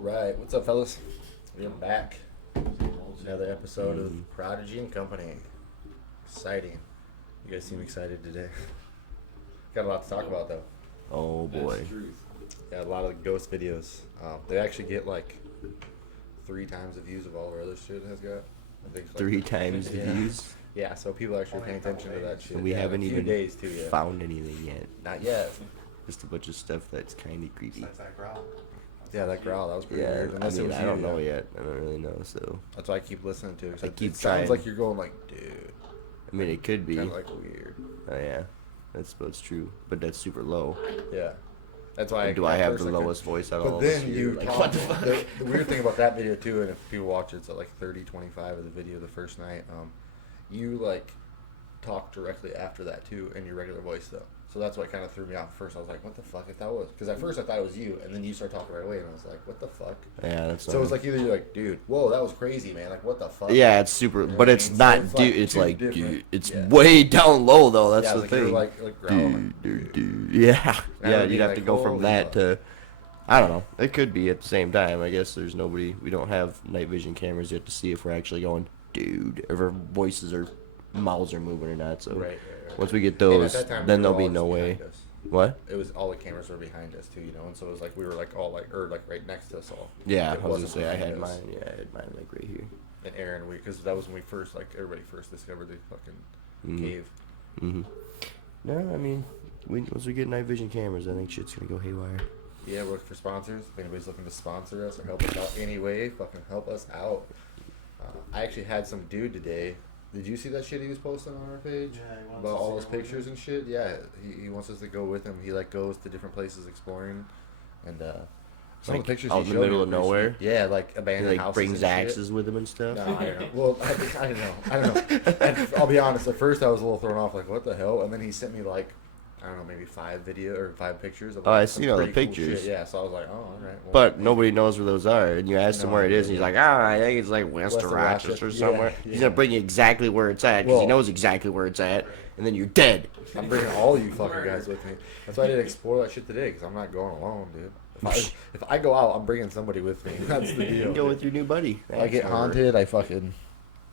Alright, what's up, fellas? We are back. Another episode of Prodigy Company. Exciting. You guys seem excited today. Got a lot to talk about, though. Oh, boy. Yeah, a lot of ghost videos. They actually get like 3 times the views of all our other shit has got. I think like 3 times the views? Yeah, so people are actually paying attention to that shit. And we haven't even days too yet. found anything yet. Not yet. Just a bunch of stuff that's kind of creepy. That growl. Yeah, that growl, that was pretty Yeah, weird. I Unless it mean, was I you, don't know yeah. yet. I don't really know, so. That's why I keep listening to it. I keep it trying. sounds like you're going like, dude. I mean, it could be. Kind of like weird. Oh, yeah. That's true. But that's super low. Yeah. That's why. Do I have the lowest voice out of all of us? But then you like, talk. what the fuck? The weird thing about that video too, and if people watch it, it's at like 30-25 of the video the first night. You like talk directly after that too in your regular voice though. So that's what kind of threw me off at first. I was like, what the fuck? I thought it was. Because at first I thought it was you, and then you start talking right away, and I was like, what the fuck? Yeah, that's So it was like either you're like, dude, whoa, that was crazy, man. Like, what the fuck? Yeah, it's super, You know but what I it's mean? not, So it's dude. like It's two like, different- dude. It's yeah. way down low, though. That's Yeah, the like you were thing. like growling. Dude. Yeah. And I Yeah, would be you'd have like, to go from holy that fuck. to, I don't know. It could be at the same time. I guess there's nobody, we don't have night vision cameras yet to see if we're actually going, dude, if our voices or mouths are moving or not. So Right. once we get And at those, that time, then we were there'll be all no just way. behind us. What? It was all the cameras were behind us too, you know, and so it was like we were like all like like right next to us all. Yeah, It I was gonna wasn't say I behind had us. mine. Yeah, I had mine like right here. And Aaron, because that was when we first like everybody first discovered the fucking Mhm. cave. Mhm. No, I mean, once we get night vision cameras, I think shit's gonna go haywire. Yeah, we're looking for sponsors. If anybody's looking to sponsor us or help us out anyway, fucking help us out. I actually had some dude today. Did you see that shit he was posting on our page? Yeah, he wants About us all to those go with pictures him. and shit? Yeah, he wants us to go with him. He like goes to different places exploring, and some Like of the pictures out he in the showed middle me of were pretty nowhere? sweet. Yeah, like He abandoned like houses brings and shit. axes with him and stuff. No, I don't know. Well, I don't know. I don't know. And I'll be honest. At first, I was a little thrown off, like, what the hell? And then he sent me like, I don't know, maybe 5 pictures. Of, Oh, I like, seen some all the pretty cool pictures. shit. Yeah, so I was like, oh, all right. Well, But nobody knows where those are, and you ask him No, where it is, and he's yeah. like, I think it's like west of Rochester or somewhere. Yeah, He's gonna bring you exactly where it's at, because he Well- knows exactly where it's at, and then you're dead. I'm bringing all you fucking guys with me. That's why I didn't explore that shit today, because I'm not going alone, dude. If I go out, I'm bringing somebody with me. That's the You deal. can go with your new buddy. If I get That's haunted, I fucking...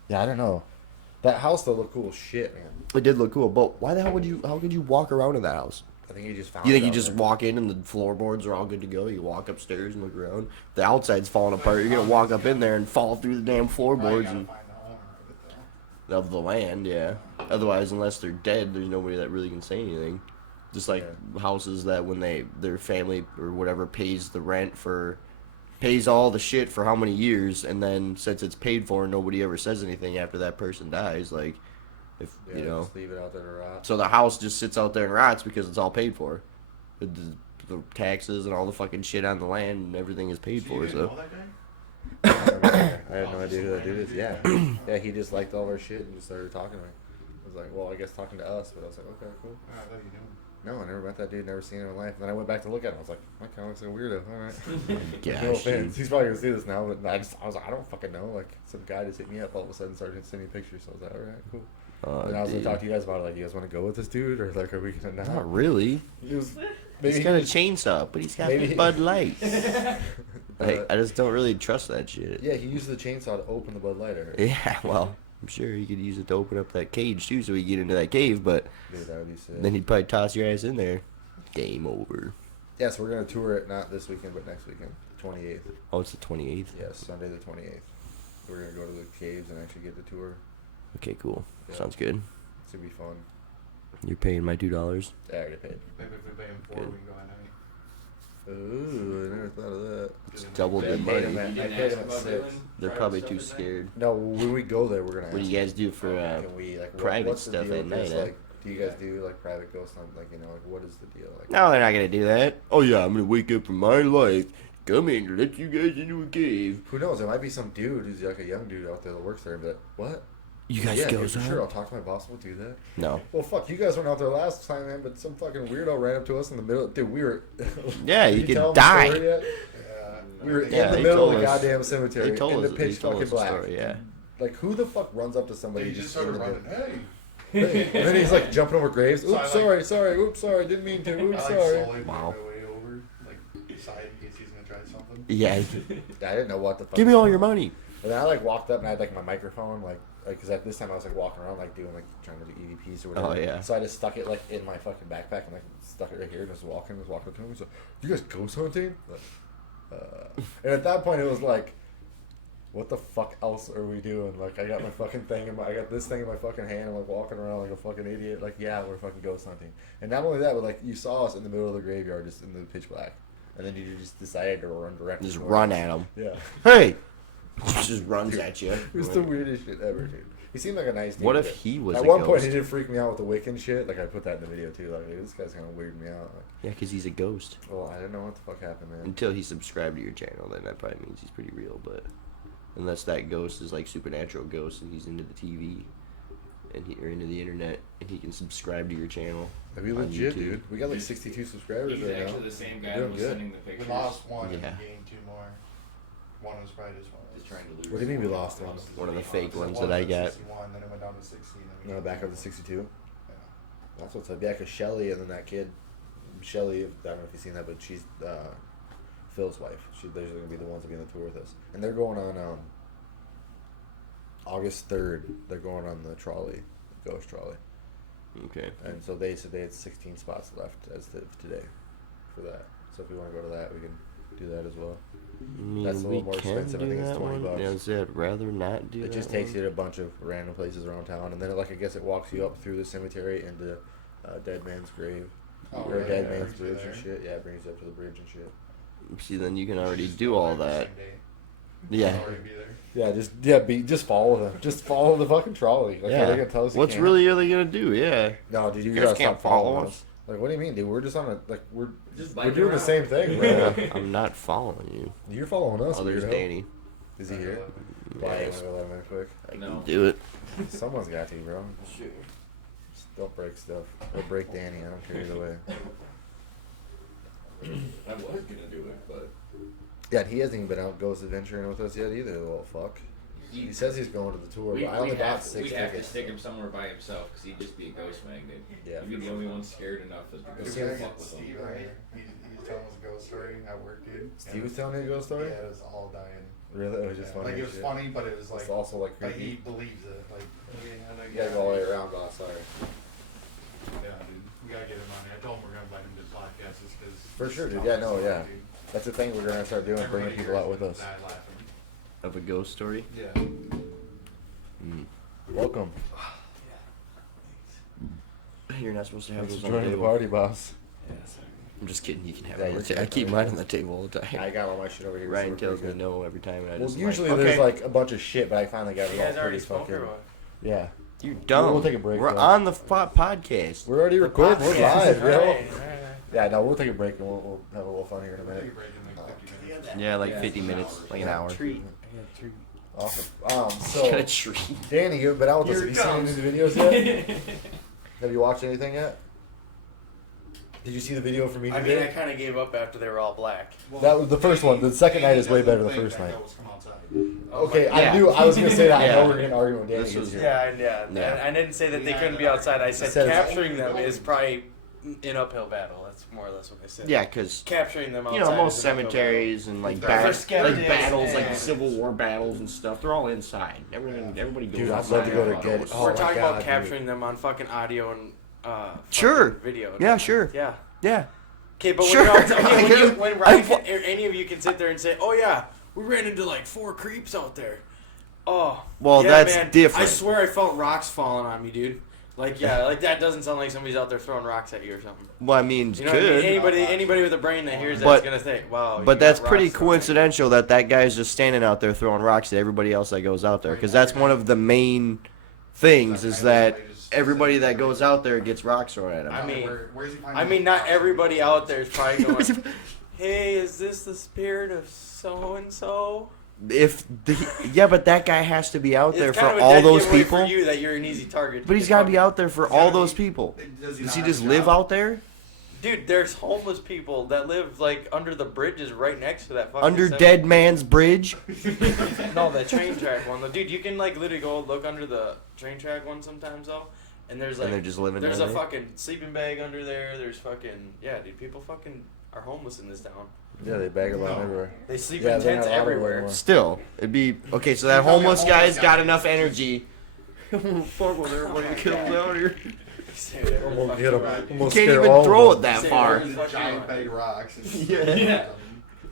Yeah, I don't know. That house, though, looked cool as shit, man. It did look cool, but why the hell how could you walk around in that house? I think he just found You think it you out just there. walk in and the floorboards are all good to go? You walk upstairs and look around. The outside's falling apart. You're gonna walk up in there and fall through the damn floorboards Gotta and find the owner of it, though. of the land. Yeah. Otherwise, unless they're dead, there's nobody that really can say anything. Just like houses that when their family or whatever pays the rent pays all the shit for how many years, and then since it's paid for, nobody ever says anything after that person dies. Like, if Yeah, you know. just leave it out there to rot. So the house just sits out there and rots because it's all paid for. The taxes and all the fucking shit on the land and everything is paid So you for. didn't So know that guy? I had no idea who that dude is. Yeah, yeah. He just liked all of our shit and just started talking to me. I was like, well, I guess talking to us, but I was like, okay, cool. Oh, I thought you knew him. No, I never met that dude. Never seen him in life. And then I went back to look at him. I was like, that kind of looks like a weirdo. All right. Gosh, No offense. dude. He's probably gonna see this now, but I was like, I don't fucking know. Like some guy just hit me up all of a sudden, started sending me pictures. So I was like, all right, cool. And I was gonna dude. talk to you guys about it. Like, you guys want to go with this dude, or like, are we gonna not? Not really. He was He's maybe got a chainsaw, but he's got maybe- Bud Light. Like, Uh, I just don't really trust that shit. yeah, he used the chainsaw to open the Bud Light. I heard. Yeah, well, I'm sure he could use it to open up that cage too, so we get into that cave. But Dude, that would be sick. then he'd probably toss your ass in there. Game over. Yeah, so we're gonna tour it not this weekend, but next weekend, 28th. Oh, it's the 28th. Yes, Sunday the 28th. We're gonna go to the caves and actually get the tour. Okay, cool. Yeah. Sounds good. It's gonna be fun. You're paying my $2. Yeah, I already paid. Maybe if we pay him 4, Good. we can go at night. Ooh, I never thought of that. It's double Yeah, the I paid him money. at, I paid him at 6. They're probably too scared. No, when we go there, we're gonna. What do ask you guys do for Can we like private what's the stuff deal at with this? night, eh? Like, do you guys do like private ghost hunt? Like, you know, like what is the deal? Like, No, they're not gonna do that. Oh yeah, I'm gonna wake up from my life, come in, let you guys into a cave. who knows? There might be some dude who's like a young dude out there that works there. And be like, what? You guys Yeah, go for sure. I'll talk to my boss. We'll do that. No. Well, fuck, you guys weren't out there last time, man. But some fucking weirdo ran up to us in the middle. Dude, we were. Yeah, Did you could tell them die. the story yet? Yeah. We were Yeah, in the they middle of told the us- goddamn cemetery. They told in us. the They pitch told fucking us the black. story. Yeah. Like, who the fuck runs up to They somebody just in started the running. dead? Hey. And then he's like jumping over graves. So I, Oops, like- sorry. Oops, sorry. Didn't mean to. I Oops, like sorry. slowly Wow. made my way over, like side in case he's gonna try something. Yeah. I didn't know what the fuck. Give me all your money. And then I like walked up and I had like my microphone like because at this time I was like walking around like doing like trying to do EVPs or whatever. Oh, yeah. So I just stuck it like in my fucking backpack and like stuck it right here and was walking up to him. He's like, "You guys ghost hunting?" Like, and at that point it was like, what the fuck else are we doing? Like I got my fucking thing I got this thing in my fucking hand. I'm like walking around like a fucking idiot. Like yeah, we're fucking ghost hunting. And not only that, but like you saw us in the middle of the graveyard just in the pitch black, and then you just decided to run directly. Just towards run us. at him. Yeah. Hey! Just runs at you. It was the weirdest shit ever, dude. He seemed like a nice dude. What if but he was at a one point ghost? he did freak me out with the Wiccan shit. Like I put that in the video too. Like this guy's kind of weirding me out. Like, Yeah, because he's a ghost. well, I didn't know what the fuck happened, man. Until he subscribed to your channel, then that probably means he's pretty real, but unless that ghost is like supernatural ghost and he's into the TV or into the internet and he can subscribe to your channel. That'd be on legit, YouTube. dude. We got like 62 subscribers He's right now. actually the same guy We're that doing was good. sending the We pictures. lost one and Yeah. we gained 2 more. One was probably just one of Just those. trying to lose. What do you mean we lost one? One of the fake So ones one that I was at got. 61, then it went down to 60. And then we No, gained back up one to more. 62. Yeah. That's what's up. Yeah, because Shelly and then that kid, Shelly, I don't know if you've seen that, but she's Phil's wife. They're going to be the ones to be on the tour with us. And they're going on August 3rd. They're going on the trolley, the ghost trolley. Okay. And so they said they had 16 spots left as of today for that. So if we want to go to that, we can do that as well. I mean, That's a little we more can expensive. I do think it's that $20. one. Yeah, I'd rather not do It that just takes one. you to a bunch of random places around town, and then I guess it walks you up through the cemetery into Dead Man's Grave Oh, or really? Dead Yeah, Man's brings you Bridge and there. shit. Yeah, it brings you up to the bridge and shit. See, then you can already Just do go all there the that. same day. Yeah. Already be there. Yeah, just follow them. Just follow the fucking trolley. Like, Yeah. are they gonna tell us you What's can't? really are they gonna do? Yeah. No, dude, you You guys gotta can't stop following follow us. us. Like, what do you mean, dude? We're just on a we're Just we're bike doing the around. same thing, Yeah, bro. I'm not following you. You're following us. Oh, there's weirdo. Danny. Is he here? Yeah, Why? it's- Wanna go let him in quick? I can No. do it. Someone's got to, bro. Sure. Just don't break stuff. Or break Danny. I don't care either way. I was gonna do it, but Yeah, and he hasn't even been out ghost adventuring with us yet either, the little fuck. He says he's going to the tour, we but I only bought have 6 we have to tickets. stick him somewhere by himself because he'd just be a ghost magnet. Yeah, He'd be for the only one scared enough to Dude, go we See, gotta fuck get with him. Steve, right? He's telling us a ghost story at work, dude. Steve was telling you a ghost story? Yeah, it was all dying. Really? It was just Yeah, funny. like, it as was shit. funny, but it was like, It's also like like he creepy. believes it. Like, You gotta go all the way around, boss. Sorry. Yeah, dude. We gotta get him on there. I told him we're gonna invite him to the podcast just because. For sure, dude. Yeah, no, yeah. That's the thing we're gonna start doing, bringing people out with us. Of a ghost story. Yeah. Mm. Welcome. You're not supposed to have Thanks those for on the joining the table. party, boss. I'm just kidding. You can have Yeah, it on you're the table. I good. keep mine on the table all the I time. got all my shit over here. Ryan so we're tells pretty me good. no every time, and I Well, just usually like, there's okay. like a bunch of shit, but I finally got You it guys all already pretty spoke fucking. or what? Yeah. You dumb. We'll take a break, We're though. on the podcast. We're already recording. We're Yeah. live, bro. Alright. Yeah, no, we'll take a break and we'll have a little fun here in a minute. Yeah, like Yeah, 50 it's an minutes, hour. like an hour. Treat. I got a treat. Awesome. Got So a treat. Danny, you've been out with us. Here Have it you seen comes. any of the videos yet? Have you watched anything yet? Did you see the video from me I today? mean, I kind of gave up after they were all black. That was the first one. The second night is way better than the first night. Okay, Yeah. I knew. I was gonna say that. I Yeah. know we're gonna argue when Danny This gets was- here. Yeah. Yeah. I didn't say that they Yeah, couldn't be no. outside. I said Says- capturing them is probably an uphill battle. That's more or less what I said. Yeah, because Capturing them outside. you know most is an uphill cemeteries and like For like skeptics battles, like the and- Civil War battles and stuff, they're all inside. Everybody goes Dude, I'd outside. love to go to and Get- watch. Oh battle. We're my talking God, about dude. capturing them on fucking audio and fucking Sure. video. Yeah, sure. Yeah. Yeah. Okay, but Sure. when Ryan can, or any of you can sit there and say, "Oh yeah, we ran into like 4 creeps out there." Oh, Well, yeah, that's man. different. I swear I felt rocks falling on me, dude. Like like that doesn't sound like somebody's out there throwing rocks at you or something. Well, I mean, You know what I could. mean? Anybody with a brain that hears But- that's gonna think, "Wow." you But got that's rocks pretty thrown at you." coincidental that that guy's just standing out there throwing rocks at everybody else that goes out there. Because that's one of the main things is that everybody that goes out there gets rocks thrown at them. I mean, not everybody out there is probably going, "Hey, is this the spirit of so and so?" Yeah, but that guy has to be out there It's for kind of a all dead those giveaway people. For you that you're an easy target. But he's got to be out there for all those people. Does he just live out there? Dude, there's homeless people that live like under the bridges right next to that fucking Under center. Dead Man's Bridge? No, that train track one though. Dude, you can like literally go look under the train track one sometimes though. And there's like And they're just living there's down a there? fucking sleeping bag under there. There's fucking yeah, dude, people fucking are homeless in this town. Yeah, they bag them on No. everywhere. They sleep Yeah, in they're tents not allowed everywhere. anymore. Still, it'd be okay. So that You don't get homeless homeless guy's guys. got enough energy. Fuck with everybody kill down here. Almost get 'em. You Almost can't scare even all of throw them. it that Say far. where- A Fuck giant you. bag of rocks. And Yeah.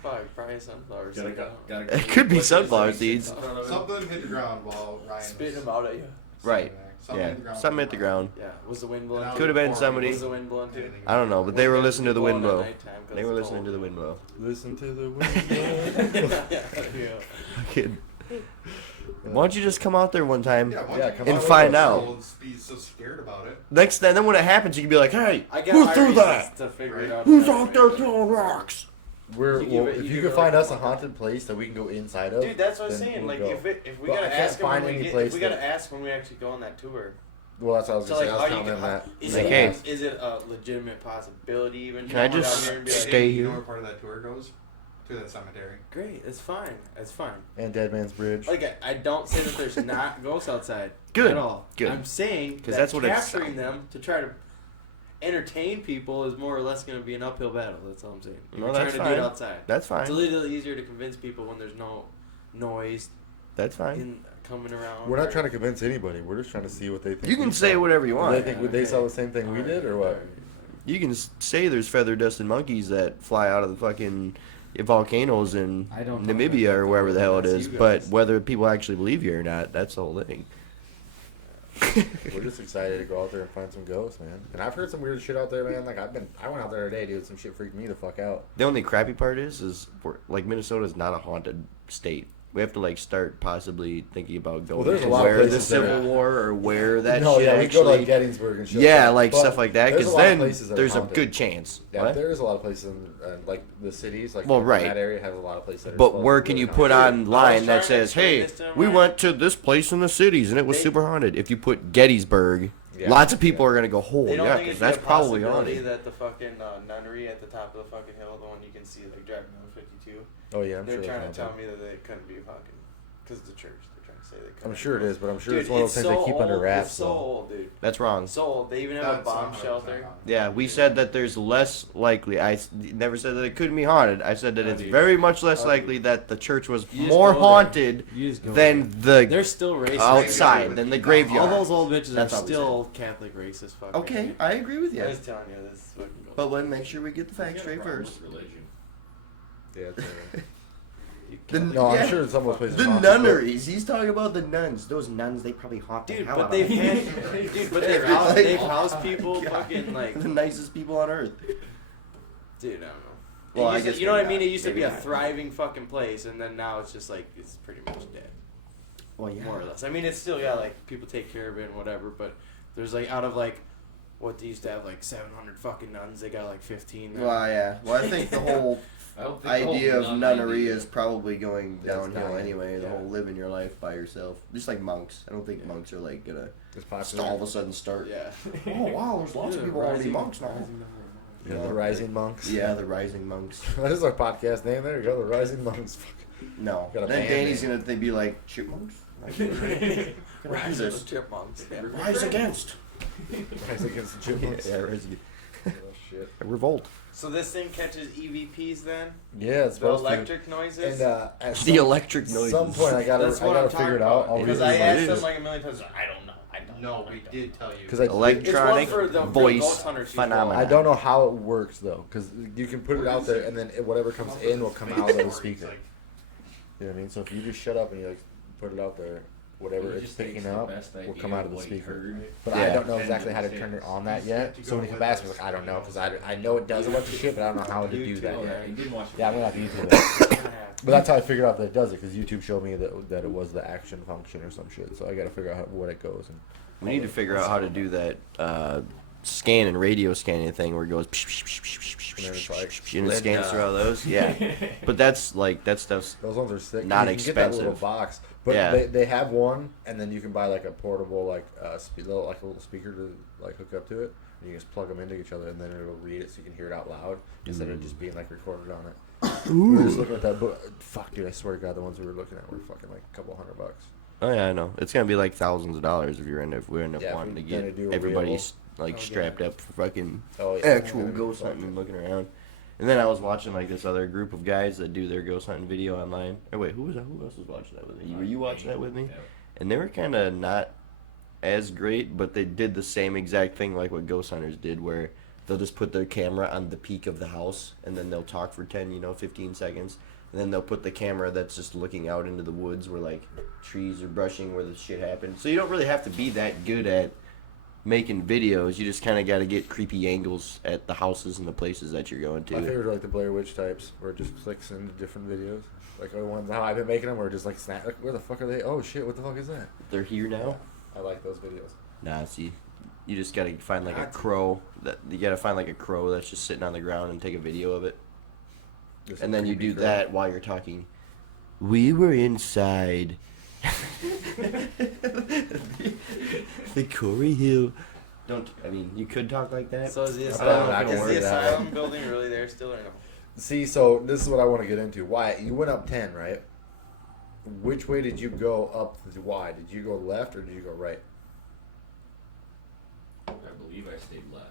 Fuck, probably sunflowers. Gotta, Like, gotta It could be sunflower seeds. Something hit the ground while Ryan spitting was them out at you. Right. Something Yeah. hit the ground. Something hit the ground. Yeah. Was the wind blowing? And I too? Could have been was somebody. Was the wind blowing too? I don't know, but they were listening to the wind blow. Blowing at nighttime 'cause They were it's listening to the cold. wind blow. Listen to the wind. Yeah. Kid. Why don't you just come out there one time? Yeah, Yeah, come And on. find out. Be so scared about it. Next time, then when it happens, you can be like, "Hey, I got who my threw reasons that? to figure it out. Who's out there throwing rocks?" We're, You well, give it- if you you give can it find like us a one. haunted place that we can go inside of, Dude, that's what I'm then saying. we'll Like, go. if we But gotta I can't ask them when find we any get, place if we gotta that- ask when we actually go on that tour. Well, that's what I was So gonna like, say. I how was you telling them can, that. is Like, it, hey. is it a legitimate possibility even? Can I to go down just there and be Hey, like, stay you know here? where part of that tour goes? To that cemetery. great, it's fine, it's fine. And Dead Man's Bridge. Like I don't say that there's not ghosts outside Good, at all. good. I'm saying 'Cause that that's what it's- capturing them to try to entertain people is more or less going to be an uphill battle. That's all I'm saying. If No, you're that's trying to do it fine. outside. That's It's fine. a little easier to convince people when there's no noise That's fine. coming around. We're not trying to convince anybody. We're just trying to see what they think. You can we say saw. whatever you Do want. they think they saw the same thing we did, or what? You can say there's feather dusted monkeys that fly out of the fucking volcanoes in I don't know Namibia that. or wherever the hell it That's is, you but guys. whether people actually believe you or not, that's the whole thing. We're just excited to go out there and find some ghosts, man. And I've heard some weird shit out there, man. Like I went out there today, dude. Some shit freaked me the fuck out. The only crappy part is like Minnesota's not a haunted state. We have to like start possibly thinking about going there's a to lot of where the places that Civil are- War or where that no, shit yeah, we go to actually. like Gettysburg and shit. Yeah, like But stuff like that, there's a because lot of then places that are there's a haunted. good chance. Yeah, What? there is a lot of places in like the cities, like Well, right. that area has a lot of places. That are But supposed where to be can you really put haunted. online that trying to says, explain "Hey, this to him, we right? went to this place in the cities and it was They- super haunted"? If you put Gettysburg, Yeah. lots of people are gonna go, "Oh They don't yeah," think because it's that's a probably possibility haunted. that the fucking nunnery at the top of the fucking hill, the one you can see like driving down 52. Oh yeah, I'm They're sure. trying that's to tell haunted. me that they couldn't be fucking because the church. They're trying to say they couldn't. I'm sure it is, but I'm sure Dude, it's one of those things they keep under wraps. It's so though. old, dude. That's wrong. So old. They even have a That's bomb 100% shelter. haunted. Yeah, we said that there's less likely. Never said that it couldn't be haunted. I said that Oh, it's dude. very much less Oh, likely that the church was You just more go there. haunted You just go than the They're still racist. outside, than the All graveyard. those old bitches That's are all we still Catholic racist. Fucking. Okay, I agree with I you. was telling you this. Is fucking goes. But let's make sure we get the I facts got a straight problem first. with religion. Yeah, it's, yeah, no, I'm sure some of those places. The are haunted, but- nunneries. He's talking about the nuns. Those nuns, they probably haunt the Dude, hell but out they've of them. had, dude, but Like- they've housed people God. fucking like, the nicest people on earth. dude, I don't know. Well, I It used to- guess you know what I maybe mean? It not. used to be Maybe a not. thriving fucking place, and then now it's just like it's pretty much dead, Well, yeah. more or less. I mean, it's still got like people take care of it and whatever, but there's like out of like what they used to have like 700 fucking nuns, they got like 15 now. Well, yeah. Well, I think the whole I don't think the whole idea of nun nunnery idea- is probably going That's downhill dying. anyway. The Yeah. whole living your life by yourself, just like monks. I don't think monks are like gonna It's just popular. all of a sudden start. Yeah. Oh wow, there's lots of people want to be monks now. Yeah, the Rising Monks. Yeah, the rising monks. That is our podcast name. There you go, the Rising Monks. No, Got a then band Danny's name. gonna they be like chipmunks. Like, Rise this. of the chipmunks. Yeah. rise against. Rise against the Yeah, Chipmunks. rise against. Oh shit. Revolt. So this thing catches EVPs then? Yeah, it's The supposed electric to. noises? And at The some, electric noises. some point, I gotta That's what I'm figure talking it out. about. I'll Because read I it. asked is. them like a million times. I don't know. No, we did tell you. Because I Electronic It's one for the real voice ghost hunters who go. phenomena. I don't know how it works though, because you can put it out there and then whatever comes in will come out of the speaker. You know what I mean? So if you just shut up and you like put it out there, whatever He it's just takes picking the up best will idea come out of the what he speaker. heard. But Yeah. I don't know exactly how to turn it on that yet. So when he comes back, I'm like, I don't know, because I know it does a bunch of shit, but I don't know how to do that Oh, yeah, yet. you didn't watch Yeah, I'm gonna have to video. YouTube it. But that's how I figured out that it does it, because YouTube showed me that it was the action function or some shit. So I gotta figure out what it goes. And We need to figure out how to do that scan and radio scanning thing where it goes then it's like, and it scans through all those. Yeah, but that's like that stuff's those ones are sick. Not you can get that little expensive. box, but Yeah. they have one, and then you can buy like a portable like a little speaker to like hook up to it. And you just plug them into each other, and then it'll read it so you can hear it out loud instead of just being like recorded on it. We were just looking at that book. Fuck, dude! I swear to God, the ones we were looking at were fucking like a couple $100. Oh yeah, I know. It's gonna be like thousands of dollars if we end up Yeah, if wanting to we kinda get do a everybody real- like Oh, strapped up for fucking Oh, yeah. actual It's gonna be ghost fucking- hunting and looking around. And then I was watching like this other group of guys that do their ghost hunting video online. Or wait, who else was watching that with me? Were you watching that with me? Yeah. And they were kind of not as great, but they did the same exact thing like what ghost hunters did, where they'll just put their camera on the peak of the house, and then they'll talk for 10, 15 seconds, and then they'll put the camera that's just looking out into the woods where like trees are brushing where the shit happened. So you don't really have to be that good at making videos. You just kind of got to get creepy angles at the houses and the places that you're going My to. favorite are like the Blair Witch types, where it just clicks into different videos. Like the ones how I've been making them, where it just like snap. Like, where the fuck are they? Oh shit! What the fuck is that? They're here now. I like those videos. Nah, see, you just gotta find like a crow. You gotta find like a crow that's just sitting on the ground and take a video of it. Just And a then you creepy do crow. that while you're talking. We were inside the Corey Hill. You could talk like that. So is the I don't know asylum, if I can is word the it that way. asylum building really there still or no? See, so this is what I want to get into. Why you went up 10, right? Which way did you go up the Y? Did you go left or did you go right? I believe I stayed left.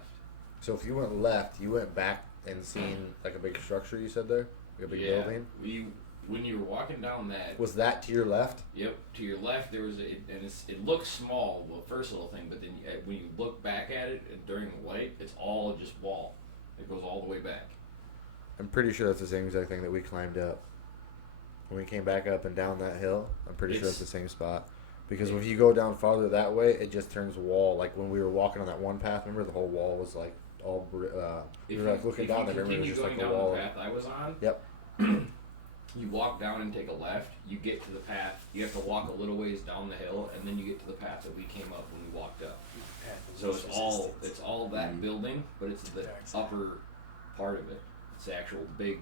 So if you went left, you went back and seen like a big structure. You said there, like a big Yeah. building. When you were walking down that. Was that to your left? Yep, to your left there was it looks small, well, first little thing, but then when you look back at it during the light, it's all just wall. It goes all the way back. I'm pretty sure that's the same exact thing that we climbed up. When we came back up and down that hill, I'm pretty sure it's the same spot. Because if you go down farther that way, it just turns wall. Like when we were walking on that one path, remember the whole wall was like all. We were like looking down there, remember it was just like a wall. The path I was on. Yep. You walk down and take a left. You get to the path. You have to walk a little ways down the hill, and then you get to the path that we came up when we walked up. So it's all that building, but it's the upper part of it. It's the actual big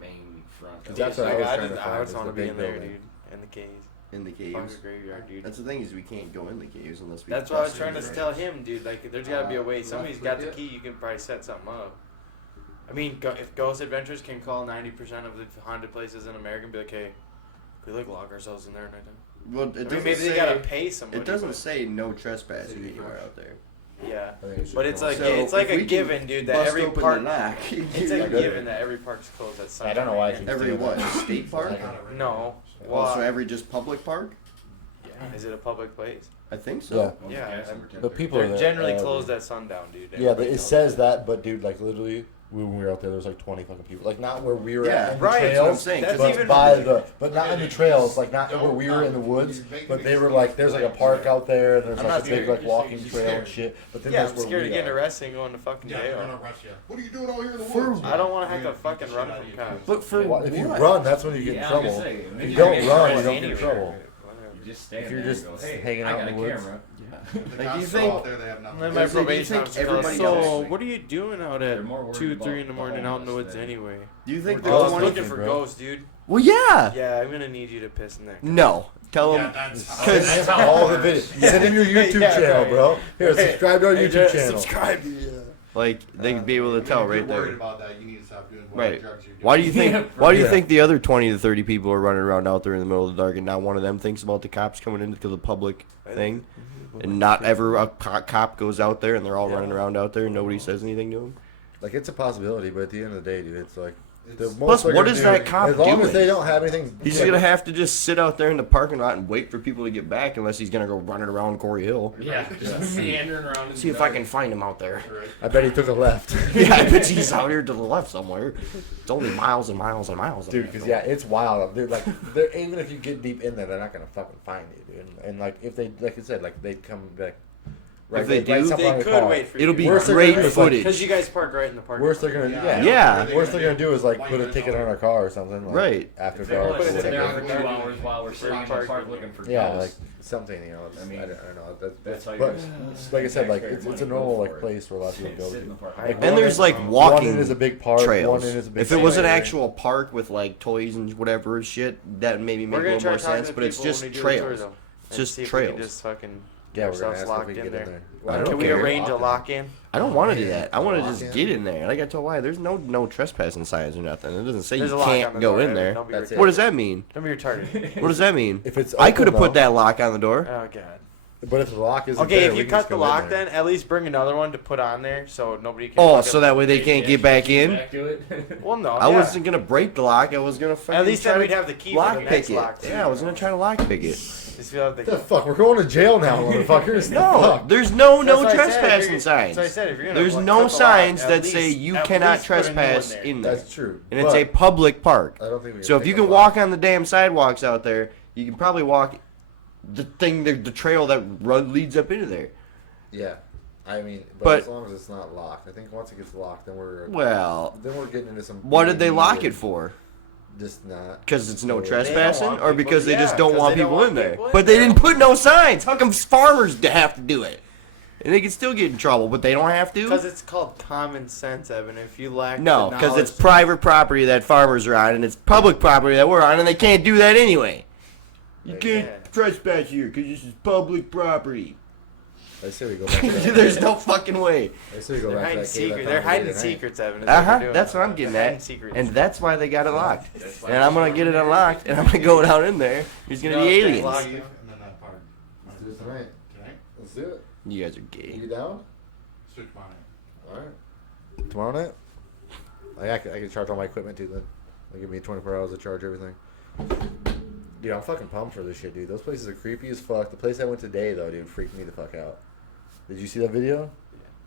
main front. of it. That's what I was trying to I find, just is want the to be big in there, building. dude. In the caves. In the Fucking caves. graveyard, dude. That's the thing is we can't go in the caves unless we. That's what I was bust trying in to there. tell him, dude. Like, there's got to be a way. Left Somebody's click got the it. key. You can probably set something up. I mean, if Ghost Adventures can call 90% of the haunted places in America and be like, hey, we like lock ourselves in there tonight. Well, it I mean, doesn't maybe say, they gotta pay somebody. It doesn't but- say no trespassing anywhere out there. Yeah, I think it should but it's go- like So it's like if we a can given, dude. That Bust every open park, the lock. it's like a good. given that every park's closed at some. I don't know why I time. keep Every doing what? that. State park? No. Also, Well, every just public park? yeah. Is it a public place? I think so. Yeah. Yeah. The people are They're there, generally closed at sundown, dude. Yeah, Everybody it knows says that, but dude, like literally, when we were out there, there was like 20 fucking people. Like not where we were Yeah, at in right, the that's what I'm trails, saying, That's but even- by the, but not in the trails, like not where we were in the woods. But they were like, there's like a park out there, and there's I'm like not a big scared. like walking trail and shit. But then Yeah, there's I'm where scared we of getting are. arrested and going to fucking Yeah, they're jail. gonna rush you. What are you doing out here in the For- woods? I don't want to have You're to gonna beat fucking the run shit out from of you. cops. But for Well, if you what? run, that's when you get in Yeah, I was trouble. gonna say, If maybe you don't get run, arrested you don't get in anywhere. trouble. You just stand If you're there just and go, hey, hanging I out got in a the woods. camera. If the Like, do you cops go think- out there, they have nothing. And then I my was like, do you probation think officer goes, everybody so else- what are you doing out They're at more worried 2, about 3 in the the morning out in the homeless woods than- anyway? Do you think We're the just 20? looking for bro. ghosts, dude. Well, yeah. Yeah, I'm gonna need you to piss in there. No. Tell them. Yeah, that's how- Cause- that's Send how all the it works. videos. Send him your YouTube Yeah, channel, right. bro. Here, Hey, subscribe to our hey, YouTube just channel. Subscribe. Like they'd be able to I mean, tell if right you're worried there. about that, you need to stop doing whatever Right. drugs you're doing. Why do you think? Why do you Yeah. think the other 20 to 30 people are running around out there in the middle of the dark, and not one of them thinks about the cops coming into the public thing, and not ever a cop goes out there, and they're all running around out there, and nobody says anything to them? Like it's a possibility, but at the end of the day, dude, it's like the It's- most Plus, they're what gonna is do- that cop As long doing? as they don't have anything, He's like, gonna have to just sit out there in the parking lot and wait for people to get back, unless he's gonna go running around Corey Hill. Yeah, just meandering around. in See the if I dark. can find him out there. Right. I bet he took a left. Yeah, I bet he's out here to the left somewhere. It's only miles and miles and miles. Dude, because yeah, it's wild. They're like, they're even if you get deep in there, they're not gonna fucking find you, dude. And like, if they, like I said, like they come back. If they write do, something They on your could car. wait for It'll you. be Worst they're great gonna do is, like, footage. Because you guys park right in the parking Worst lot. they're gonna, Yeah. Yeah. Worst they're gonna do is like Why put you a ticket gonna on our car or something. Like, Right. After If they dark. want or to sit there whatever. for 2 hours while we're sitting in the Park. park looking for Yeah, like ghosts. something, you know. It's, I mean, I don't know. that's how but you're like I said, like taxpayer it's a money, normal go like for it. place where a lot of people go Sit in the to. park. Like, And one there's in- like One walking end is a big park. trails. One end is a big If it was an square. actual park with like toys and whatever shit, that maybe make We're a gonna little try more talking sense. to But it's people when just we do the tour, trails. though, It's and just see if we can trails. just fucking Yeah, get we're gonna ourselves ask if locked we can in get in there. there. I don't Can we care. arrange a lock-in? I don't want to do Yeah. that. I want to Lock just in. get in there. Like I told why there's no trespassing signs or nothing. It doesn't say There's you a lock on can't the go door, in Evan. there. Don't be That's retarded. What does that mean? Don't be retarded. What does that mean? If it's I could have open, put though- that lock on the door. Oh god. But if the lock isn't Okay, there, if we you can cut just the go in lock, there. then at least bring another one to put on there so nobody can. Oh, fucking- so that way they can't get back in. Back to it. Well, no. I yeah. wasn't gonna break the lock. I was gonna fucking At least try then to we'd have the key for lock the pick next it. lock. Too, Yeah, I was gonna try to lock pick it. Just feel like What the fuck? We're going to jail now, motherfuckers. No, Fuck. there's no That's what I said, trespassing if you're- signs. That's what I said. If you're gonna There's cut no the lock, signs at that least- say you at cannot least put a new one trespass there. in there. That's true. And it's a But public park. I don't think we. So if you can walk on the damn sidewalks out there, you can probably walk the trail that leads up into there. Yeah, I mean, but But- as long as it's not locked, I think once it gets locked, then we're getting into some. What did they lock weird- it for? Just not. Because it's no They trespassing, want or people- because they just yeah, don't 'cause want they don't people want in there? people in But they there. didn't put no signs. How come farmers have to do it? And they can still get in trouble, but they don't have Because to? it's called common sense, Evan. If you lack No, the because it's knowledge- private property that farmers are on, and it's public property that we're on, and they can't do that anyway. You They can't trespass here because this is public property. I say we go back. To that. There's no fucking way. I say we go They're back to hiding that cave I secrets. found They're hiding the other night. secrets, Evan. is Uh what huh. they're doing. That's what I'm getting They're hiding at, secrets. and that's why they got it locked. That's why And I'm gonna get it unlocked, and I'm gonna go down in there. There's gonna be No, it's aliens. locked. Cave and then that part. Let's do it tonight. Tonight? Let's do it. You guys are gay. You down? Switch mine in. All right. Tomorrow night. I can charge all my equipment too. Then they'll give me 24 hours to charge everything. Dude, I'm fucking pumped for this shit, dude. Those places are creepy as fuck. The place I went today, though, dude, freaked me the fuck out. Did you see that video?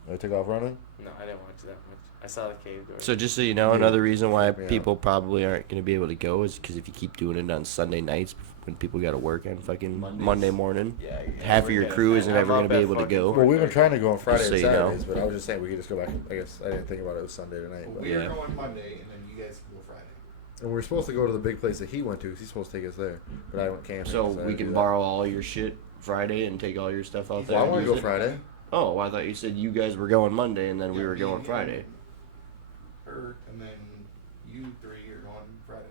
Yeah. I took off running. No, I didn't watch that much. I saw the cave door. So just so you know, Yeah. another reason why Yeah. people probably aren't going to be able to go is because if you keep doing it on Sunday nights when people got to work on fucking Mondays. Monday morning, yeah, half of your crew isn't I'm ever going up to be at able to fucking go. Well, we've been trying to go on Friday so and you know. Saturdays, but I was just saying we could just go back. I guess I didn't think about it was Sunday tonight. Well, But. we are Yeah. going Monday, and then you guys can go Friday. And we're supposed to go to the big place that he went to. 'Cause he's supposed to take us there, but I went camping. So I we didn't do can that. borrow all your shit Friday and take all your stuff out there. Well, I and want to use go it? Friday. Oh, well, I thought you said you guys were going Monday and then we Yeah, were me going and Friday. Her, and then you three are going Friday.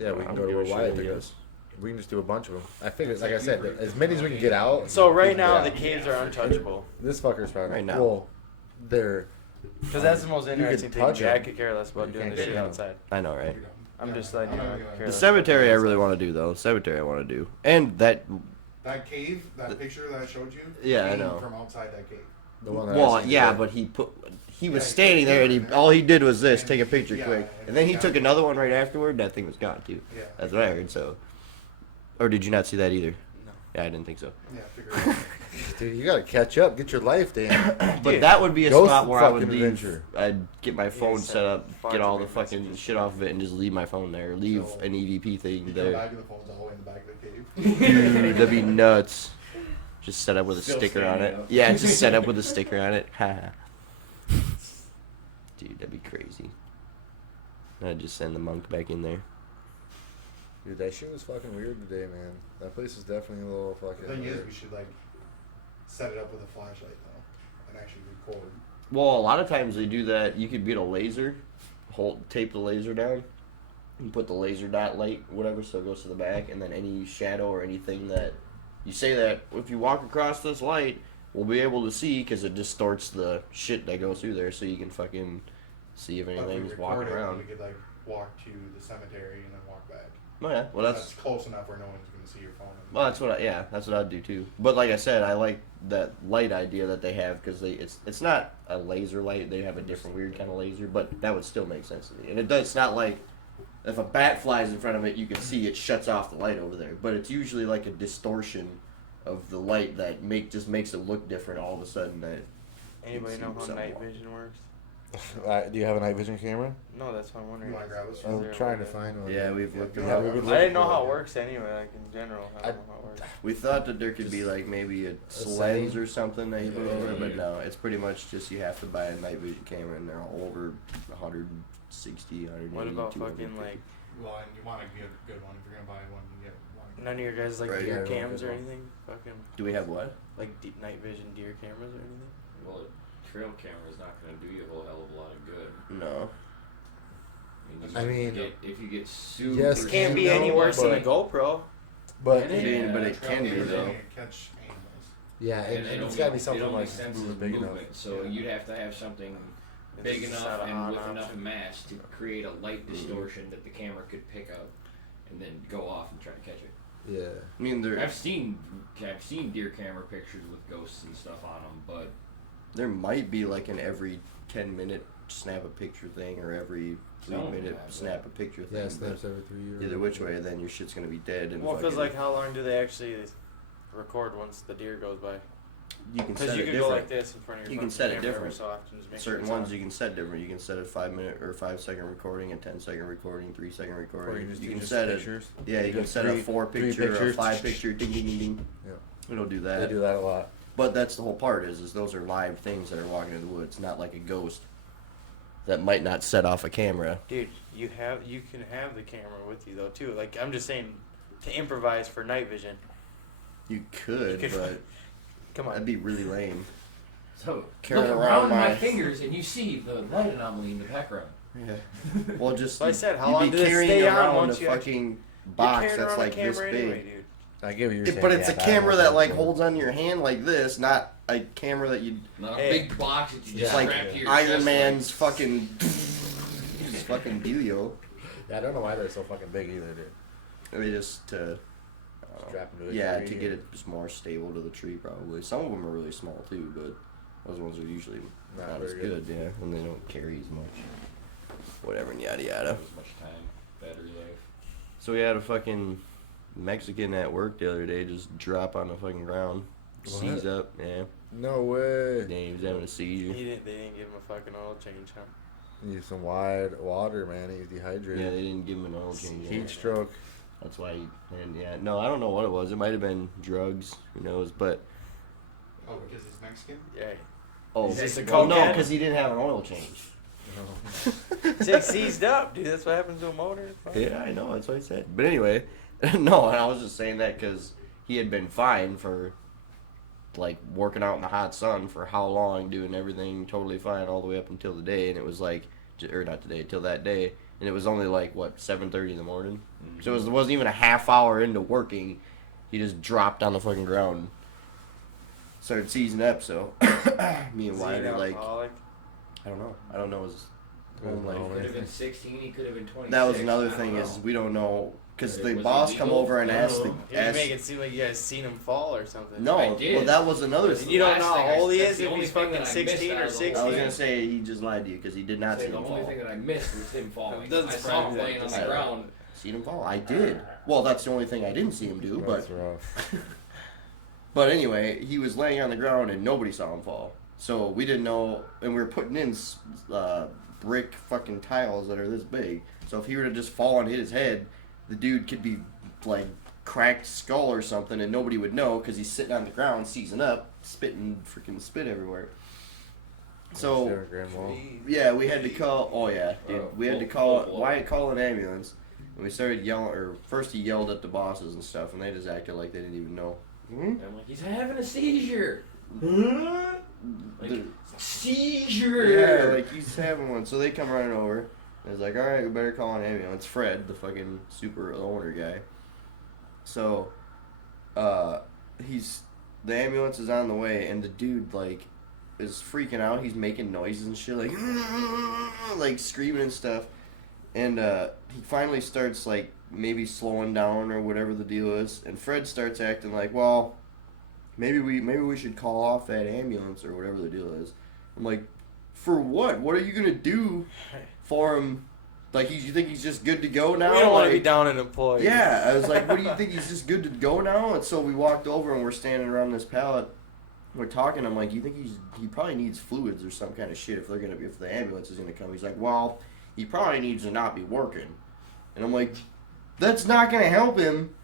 Yeah, we I can don't go to give where a shit, Wyatt I took guess. us. We can just do a bunch of them. I figured, like I said, as many as we can get out. So we right can now get the out. caves are untouchable. This fucker's fine. Right now. Well, they're. Because that's the most You can interesting thing. touch Jack them. could care less about You doing can't this get shit them. outside. I know, right? I'm Yeah, just letting you I'm know. not gonna- Care The less cemetery I about really want to do, though. Cemetery I want to do. And that, That cave, that picture that I showed you. Yeah, I came know. From outside that cave. The one that I well, seen yeah, today. but he was Yeah, standing there and he- all he did was this, and take a he- picture yeah, quick. and And then he he took got- another one right afterward, and that thing was gone, too. Yeah. That's what I heard, so. Or did you not see that either? No. Yeah, I didn't think so. Yeah, figure it out. Dude, you gotta catch up. Get your life, Dan. But Dude, that would be a go spot where I would fucking leave. adventure. I'd get my phone set set up, far get too all the many fucking messages. shit off of it, and just leave my phone there. Leave So, an EVP thing You come there. back and the phone's all the way in the back of the cave. Dude, that'd be nuts. Just set up with a Still sticker on standing it. up. Yeah, just set up with a sticker on it. Ha. Dude, that'd be crazy. I'd just send the monk back in there. Dude, that shit was fucking weird today, man. That place is definitely a little fucking. The thing is, weird. we should like set it up with a flashlight though, and actually record. Well, a lot of times they do that. You could get a laser, tape the laser down, and put the laser dot light, whatever, so it goes to the back, and then any shadow or anything that you say that if you walk across this light, we'll be able to see because it distorts the shit that goes through there, so you can fucking see if But if we anything's record walking it, around. we could like walk to the cemetery and then walk back. Oh yeah, well That's close enough where no one's gonna see your phone. well that's what that's what I'd do too. But like I said, I like that light idea that they have because it's not a laser light. They have a different weird kind of laser, but that would still make sense to me. And it's not like if a bat flies in front of it, you can see it shuts off the light over there. But it's usually like a distortion of the light that just makes it look different all of a sudden. That Anybody know how Something night wrong. vision works? Do you have a night vision camera? No, that's what I'm wondering. You wanna grab us? Is I'm there trying like to a- find one. Yeah, we've looked Yeah, around. we would I didn't look know how it for works anyway. Like in general, I don't know how it works. we thought that there could be like maybe a lens or something that you put over it, but no, it's pretty much just you have to buy a night vision camera and they're all over 160, 180, What about 250. fucking like Well, and you want to get a good one. If you're gonna buy one, you get one. none of your guys like Right, deer yeah, cams or well. anything? Fucking Do we have what? like night vision deer cameras or anything? Well, a trail camera is not going to do you a whole hell of a lot of good. No. I mean, if you get super. yes, It can't be No, any worse than a but- GoPro. But It mean, is. but it Trail can be cameras though. can't catch animals. yeah, And and it it's only- gotta be it something only like senses moving big enough. movement, so Yeah. you'd have to have something big It's enough not an and on with enough option. mass to create a light distortion that the camera could pick up and then go off and try to catch it. Yeah. I mean, I've seen deer camera pictures with ghosts and stuff on them, but there might be like an every 10-minute snap a picture thing or every 3-minute snap a picture thing. Yeah, snaps every 3 years. Either which way, then your shit's gonna be dead. And Well, because fucking- like, how long do they actually record once the deer goes by? you can Because set you it can different. go like this in front of your You can fucking set it camera every different. so often, just make Certain sure ones it's you can set different. You can set a 5-minute or 5-second recording, a 10-second recording, 3-second Or recording. just You do can just set it. pictures. Yeah, you can set a 4-picture, a pictures. 5-picture, ding ding ding ding. Yeah. It'll do They that. do that a lot. But that's the whole part is those are live things that are walking in the woods, not like a ghost that might not set off a camera. on. Dude, you can have the camera with you though too. Like, I'm just saying, to improvise for night vision. You could, You could- but Come that'd on. be really lame. so Carrying look around around my my- fingers and you see the light anomaly in the background. Yeah. Well, just So I said, how you'd long be did it carrying stay on around once a you actually- fucking You're box carrying that's around like a camera this anyway, big. dude. I get what you're saying. But it's yeah, a but I don't camera know that if like that's holds onto your hand like this, not a camera that you Not a Hey. big box that you Yeah. just like strap to your Iron chest Man's like, fucking fucking dealio. Yeah, I don't know why they're so fucking big either, dude. Maybe just to Strap 'em to a yeah, tree to and- get it just more stable to the tree probably. Some of them are really small too, but those ones are usually Not not as very good, yeah, and they don't carry as much. Whatever, and yada yada. as much time, battery life. So we had a fucking Mexican at work the other day just drop on the fucking ground, What? seize up, yeah. No way. Yeah, he was having a seizure. They didn't give him a fucking oil change, huh? Need some wide water, man. He's dehydrated. Yeah, they didn't give him an oil change. Heat stroke. That's why he, and yeah, no, I don't know what it was. It might have been drugs, who knows, but Oh, because he's Mexican? Yeah. oh, Is this a well, no, cokehead? because he didn't have an oil change. It's like seized up, dude. That's what happens to a motor. Yeah, I know. That's what I said. But anyway, no, I was just saying that because he had been fine for like working out in the hot sun for how long, doing everything totally fine all the way up until the day, and it was like, or not today, till that day, and it was only like what 7:30 in the morning, so it wasn't even a half hour into working, he just dropped on the fucking ground, started seizing up. So me and Is he Wyatt an are like, alcoholic? I don't know his home life. Could have been 16. He could have been 26. That was another I don't thing know. is we don't know because It the was boss come illegal? over and I don't asked the know. You make it seem like you guys seen him fall or something. no. I did. Well, that was another That's thing. You don't last know thing how old he that's is, the if only he's thing fucking that I missed 16 out or of the whole 16. I was thing. gonna say he just lied to you because he did not Say see the him only fall. thing that I missed was him falling. It doesn't I saw surprise him me laying on that the ground. Seen him fall? I did. Well, that's the only thing I didn't see him do. But That's rough. but anyway, he was laying on the ground and nobody saw him fall. So we didn't know, and we were putting in brick fucking tiles that are this big. So if he were to just fall and hit his head, the dude could be like cracked skull or something, and nobody would know because he's sitting on the ground, seizing up, spitting freaking spit everywhere. So Sarah Grandma. yeah, we had to call. Oh yeah, dude, we had to call. full blow. Wyatt called an ambulance, and we started yelling. Or first he yelled at the bosses and stuff, and they just acted like they didn't even know. And I'm like, he's having a seizure. Like, The- seizure. Yeah, like he's having one. So they come running over. And it's like, all right, we better call an ambulance. Fred, the fucking super owner guy. So, the ambulance is on the way, and the dude like is freaking out. He's making noises and shit, like screaming and stuff. And he finally starts like maybe slowing down or whatever the deal is. And Fred starts acting like, well, maybe we should call off that ambulance or whatever the deal is. I'm like, for what? What are you gonna do for him? Like, you think he's just good to go now? We don't want to Like, be down an employee. yeah, I was like, what do you think? He's just good to go now? And so we walked over and we're standing around this pallet. We're talking. I'm like, you think he probably needs fluids or some kind of shit if if the ambulance is gonna come? He's like, well, he probably needs to not be working. And I'm like, that's not gonna help him.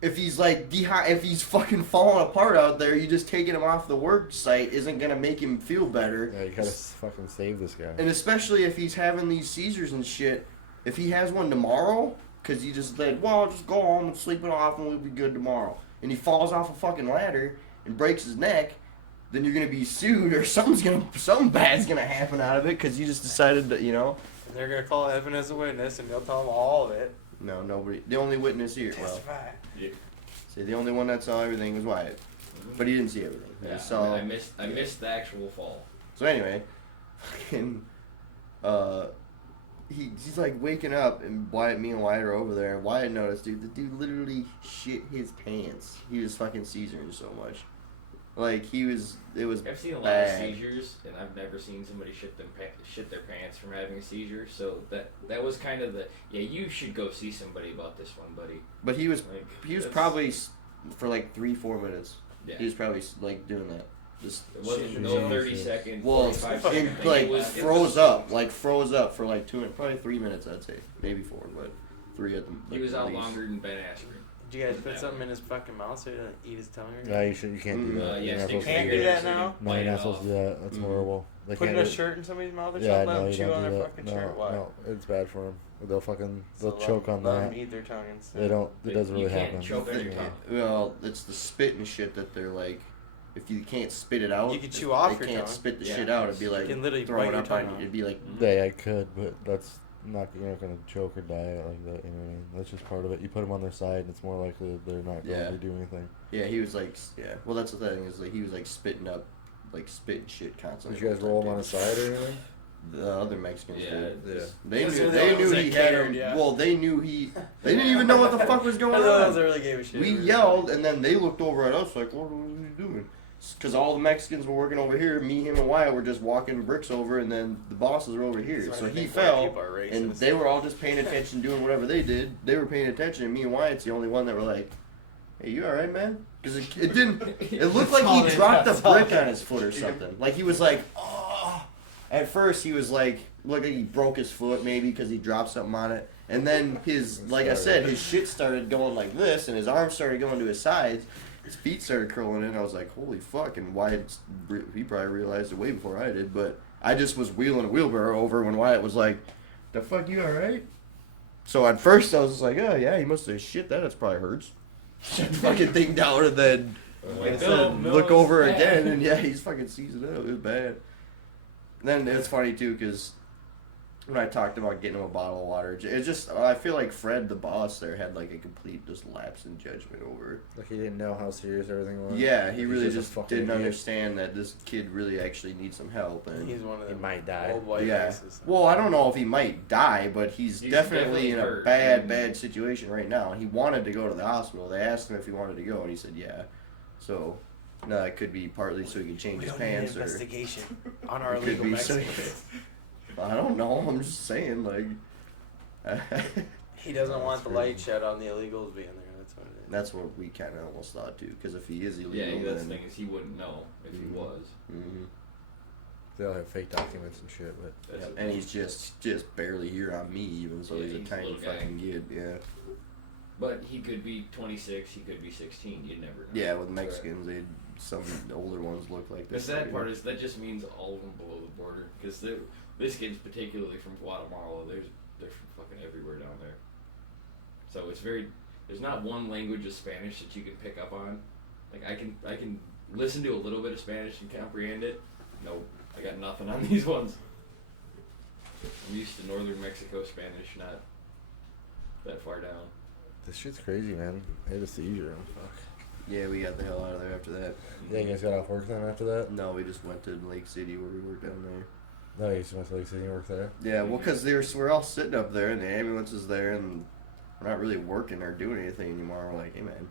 If he's like if he's fucking falling apart out there, you just taking him off the work site isn't gonna make him feel better. Yeah, you gotta fucking save this guy. And especially if he's having these seizures and shit. If he has one tomorrow, because he just said, well, just go home and sleep it off and we'll be good tomorrow. And he falls off a fucking ladder and breaks his neck, then you're gonna be sued or something bad's gonna happen out of it because you just decided that, you know. And they're gonna call Evan as a witness, and they'll tell him all of it. No, nobody. The only witness here. Well, Testify. see, the only one that saw everything was Wyatt, but he didn't see everything. Yeah, He saw. I missed the actual fall. So anyway, fucking, he's like waking up, and me and Wyatt are over there, and Wyatt noticed, dude, the dude literally shit his pants. He was fucking seizuring so much. Like, it was I've seen a lot bad. of seizures, and I've never seen somebody shit their pants from having a seizure. So that was kind of you should go see somebody about this one, buddy. But he was Like, probably for like 3-4 minutes. Yeah. He was probably like doing that. Just It wasn't shitting no himself. 30 second, Well, 45 it, second thing. like It was froze up for like probably 3 minutes, I'd say, maybe 4, but 3 at the. He was out least. longer than Ben Askren. Did you guys put something in his fucking mouth so he doesn't eat his tongue? Or Yeah, you can't do that. Yeah, You're not stick supposed Can't to do that so you now? can No, bite you're it not off. supposed to do that. That's horrible. They Putting can't a do- shirt in somebody's mouth or Yeah, something? Let no, them you chew don't on do their that. fucking No, shirt? Why? no, it's bad for them. They'll So choke on let that. them eat their tongue instead. They don't. It doesn't You really can't happen. choke on your tongue. Well, it's the spit and shit that they're like. If you can't spit it out, You can chew if off they your can't tongue. spit the Yeah. shit out. It'd be You like can literally throwing bite your up tongue on off. you. It'd be like I could, but that's not. You're not gonna choke or die out like that. You know what I mean? That's just part of it. You put them on their side, and it's more likely that they're not going Yeah. to do anything. yeah. He was like Well, that's the thing is like he was like spitting up, like spitting shit constantly. Did you guys roll them on the side or anything? The other Mexicans Yeah, did. Yeah. They Those knew. are the They ones knew that he had cared, him. yeah. Well, they knew he. They didn't even know what the fuck was going Those are the ones that on. really gave a shit. We yelled, and then they looked over at us like, "What are you doing?" Because all the Mexicans were working over here. Me, him, and Wyatt were just walking bricks over, and then the bosses were over here. That's So why I he think white fell, people are racist. and they were all just paying attention, doing whatever they did. They were paying attention, and me and Wyatt's the only one that were like, "Hey, you all right, man?" Because it didn't. It looked like he dropped a brick on his foot or something. Like he was like, "Oh." At first, he was like, looked like he broke his foot maybe because he dropped something on it. And then like I said, his shit started going like this, and his arms started going to his sides. His feet started curling in. I was like, holy fuck. And Wyatt, he probably realized it way before I did. But I just was wheeling a wheelbarrow over when Wyatt was like, the fuck, you alright? So at first I was just like, oh yeah, he must have shit that. It probably hurts. Shut the fucking thing down and then Like, look over bad. again, and yeah, he's fucking seizing up. It was bad. Then it's funny too, because when I talked about getting him a bottle of water, it's just I feel like Fred, the boss there, had like a complete just lapse in judgment over. Like he didn't know how serious everything was. Yeah, he He's really a just fucking didn't idiot. understand that this kid really actually needs some help, and He's one of He them might die. old white yeah. races. Well, I don't know if he might die, but he's He's definitely in a hurt. bad situation right now. He wanted to go to the hospital. They asked him if he wanted to go, and he said yeah. So, no, it could be partly so he could change We his don't need an pants, or investigation on our it could illegal be so. Mexicans. I don't know. I'm just saying, like. He doesn't want the light shed on the illegals being there. That's what it is. That's what we kind of almost thought too, because if he is illegal, Yeah, that's the then. thing is he wouldn't know if he was. Mhm. They all have fake documents and shit, but That's Yep, the and thing. he's just barely here on me, even so Yeah, he's a he's a tiny little guy. fucking kid. Yeah. But he could be 26. He could be 16. You never know. Yeah, with Mexicans, some older ones look like The this. sad part is that just means all of them below the border, because this kid's particularly from Guatemala. They're from fucking everywhere down there. So it's there's not one language of Spanish that you can pick up on. Like I can listen to a little bit of Spanish and comprehend it. Nope, I got nothing on these ones. I'm used to northern Mexico Spanish, not that far down. this shit's crazy, man. I had a seizure. Fuck. Yeah, we got the hell out of there after that. Yeah, you guys got off work then after that? No, we just went to Lake City where we were down there. No, you just went to Lake City and worked there? Yeah, well, because we're all sitting up there, and the ambulance is there, and we're not really working or doing anything anymore. We're like, hey, man,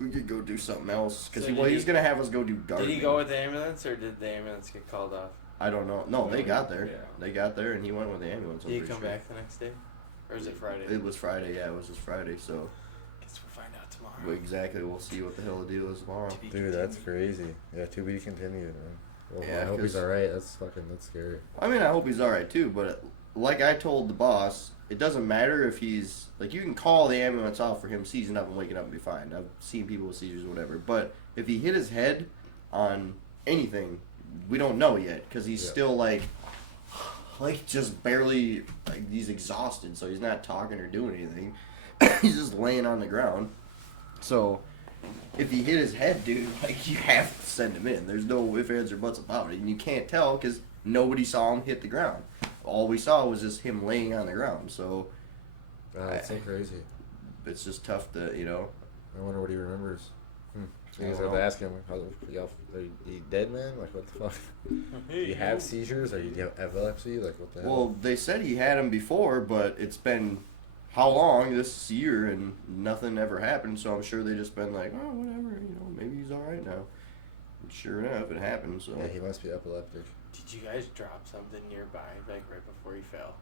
we could go do something else. Because So he did was going to have us go do gardening. Did he go with the ambulance, or did the ambulance get called off? I don't know. No, they got there. Yeah. They got there, and he went with the ambulance. I'm Did he pretty come sure. back the next day? Or is it Friday? It was Friday, yeah, it was just Friday, so Guess we'll find out tomorrow. well, exactly, we'll see what the hell the deal is tomorrow. To be Dude, that's continued. crazy. Yeah, to be continued, man. Well, Yeah, I hope 'cause- he's alright. That's scary. I mean, I hope he's alright too, but like I told the boss, it doesn't matter if he's, like, you can call the ambulance off for him seizing up and waking up and be fine. I've seen people with seizures or whatever, but if he hit his head on anything, we don't know yet, because he's Yeah. still, like, just barely, like, he's exhausted, so he's not talking or doing anything. He's just laying on the ground. So, if he hit his head, dude, like, you have to send him in. There's no ifs, ands, or buts about it. And you can't tell because nobody saw him hit the ground. All we saw was just him laying on the ground. So, That's so crazy. it's just tough to, I wonder what he remembers. You guys have to ask him, are you dead, man? Like, what the fuck? Do you have seizures? Or do you have epilepsy? Like, what the hell? Well, they said he had them before, but it's been how long this year and nothing ever happened. So I'm sure they just been like, oh, whatever, maybe he's all right now. And sure enough, it happened. So Yeah, he must be epileptic. Did you guys drop something nearby, like right before he fell?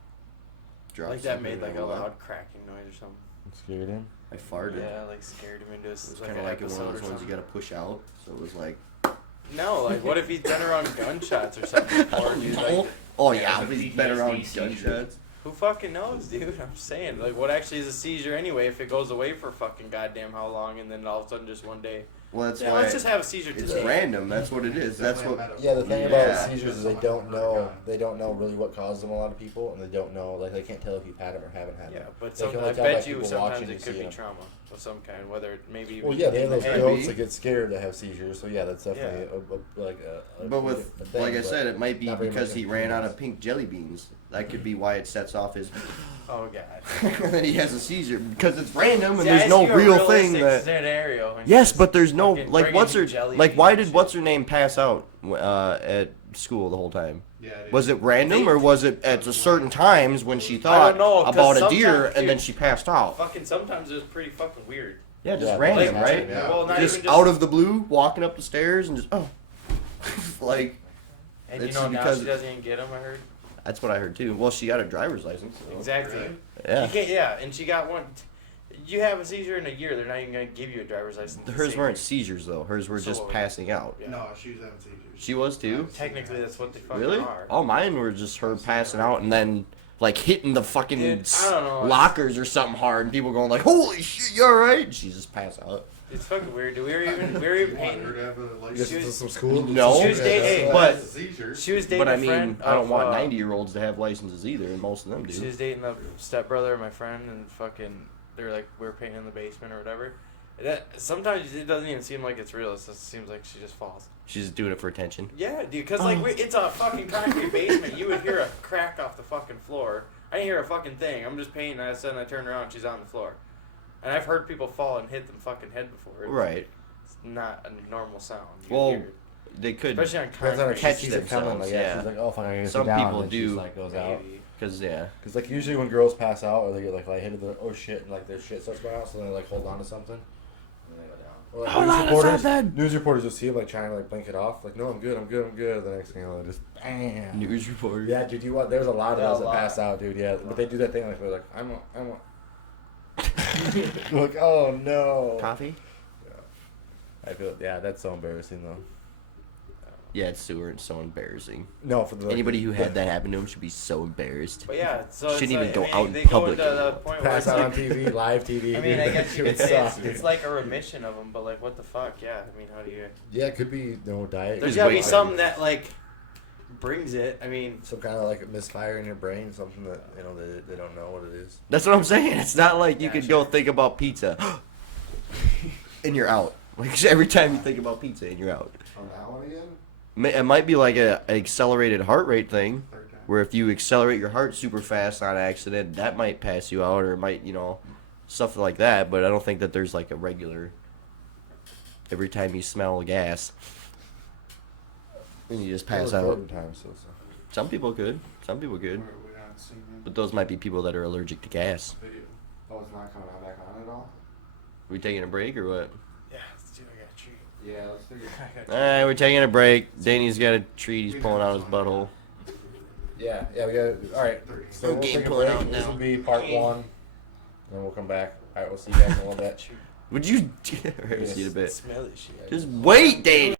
dropped Like that something made like in a lap. loud cracking noise or something. Scared him? I farted. Yeah, like scared him into It's like kind an of like one episode of or those ones you something. gotta push out. So it was like, No, like what if he's been around gunshots or something before, dude? Like, oh Yeah, yeah, it's a he's been around PTSD seizure. gunshots. who fucking knows, dude? I'm saying, like, what actually is a seizure anyway if it goes away for fucking goddamn how long and then all of a sudden just one day, Well, that's yeah, why let's just have a seizure it's today. random. That's what it is. That's Definitely what. a medical- Yeah, the thing Yeah. about seizures is they don't know really what causes them. A lot of people, and they don't know, like they can't tell if you've had them or haven't had Yeah, them. but They can I only tell by bet you people sometimes watching it and could be seeing 'em. trauma of some kind, whether it maybe. Well, yeah, they have those Maybe. goats that get scared that have seizures. So yeah, that's definitely a But with, a thing, like I but said, it might be not very because much he ran out of influence. pink jelly beans. That could be why it sets off his. Oh god. And then he has a seizure because it's random and See, I there's no see a real thing realistic that. scenario. and Yes, just but there's no fucking like bringing what's her jelly like beans why and did shit. what's her name pass out at school the whole time? Yeah, Was it random or was it at a certain times when she I thought don't know, 'cause about a deer sometimes, and then dude, she passed out? Fucking sometimes it was pretty fucking weird. Yeah, just Yeah, random, like, right? yeah. Well, not Just even out of the blue, walking up the stairs and just like And you it's know now because- she doesn't even get them. I heard. that's what I heard too. Well, she got a driver's license. So. Exactly. Yeah. You can't, yeah, and she got one. You have a seizure in a year, they're not even gonna give you a driver's license. the Hers same weren't year. seizures though. Hers were So just what? passing out. Yeah. No, she was having seizures. She was too. Technically, that's what they fucking Really? are. Oh, mine were just her passing out and then like hitting the fucking Dude, I don't know. lockers or something hard, and people going like, "Holy shit, you alright?" She just passed out. It's fucking weird. We were even You want her painting. to have a You license? just She to was- some school. No, She was dating, but- Seizures. She was dating But I a mean, friend. I don't of, want 90-year-olds to have licenses either, and most of them She do. was dating the stepbrother of my friend, and fucking, they're like, we were painting in the basement or whatever. That sometimes it doesn't even seem like it's real. It just seems like she just falls. She's just doing it for attention. Yeah, dude, because like it's a fucking concrete basement. You would hear a crack off the fucking floor. I didn't hear a fucking thing. I'm just painting. And all of a sudden, I turn around, she's on the floor. And I've heard people fall and hit them fucking head before. It's, Right. It's not a normal sound. You Well, hear it. they could, Especially on Depends on concrete. if catch she sees it coming. Like, themselves, yeah, yeah. she's like, oh, fine, I'm gonna Some sit down. people and then do. She's like, goes out. Maybe. because yeah. Because like usually when girls pass out or they get like lightheaded, they're like, oh shit, and like their shit starts going out, so then they like hold on to something. And they go down. Or, like, Hold on to something. News reporters will see them like trying to like blink it off, like no, I'm good. The next thing you know, they just bam. News reporter. Yeah, dude, you want? There's a lot of Yeah, those a that lot. pass out, dude. Yeah, but they do that thing like they're like, I'm like, oh no. Coffee. I feel that's so embarrassing though. Yeah, it's so embarrassing. No, for the Anybody who had that happen to him should be so embarrassed. But yeah, so Shouldn't it's even like, go I mean, out in they public go into the anymore. point where pass it's out like, on TV, live TV. I mean, I guess it would suck, dude. it's like a remission of them, but like, what the fuck? Yeah, I mean, how do you? Yeah, it could be no diet. There's Just gotta be wait. something that like brings it. I mean, some kind of like a misfire in your brain, something that they don't know what it is. That's what I'm saying. It's not like you Yeah, could sure. go think about pizza and you're out. Like every time you think about pizza and you're out. On that one again? It might be like a accelerated heart rate thing, Third time. where if you accelerate your heart super fast on accident, that might pass you out, or it might, stuff like that. But I don't think that there's like a regular. Every time you smell gas, and you just pass out. Time, so. Some people could. Some people could. We haven't seen it. But those might be people that are allergic to gas. Video. Oh, it's not coming back on at all? We taking a break or what? yeah, let's do. I got a treat. Yeah, let's figure it All right, we're taking a break. Danny's got a treat. He's pulling out his butthole. Yeah, we got it. All right. So we'll Okay, take a pull it break. out This now. will be part one. Then we'll come back. All right, we'll see you guys in a little bit. Would you? Alright, we'll see you in a bit. Smelly shit. Just wait, Danny.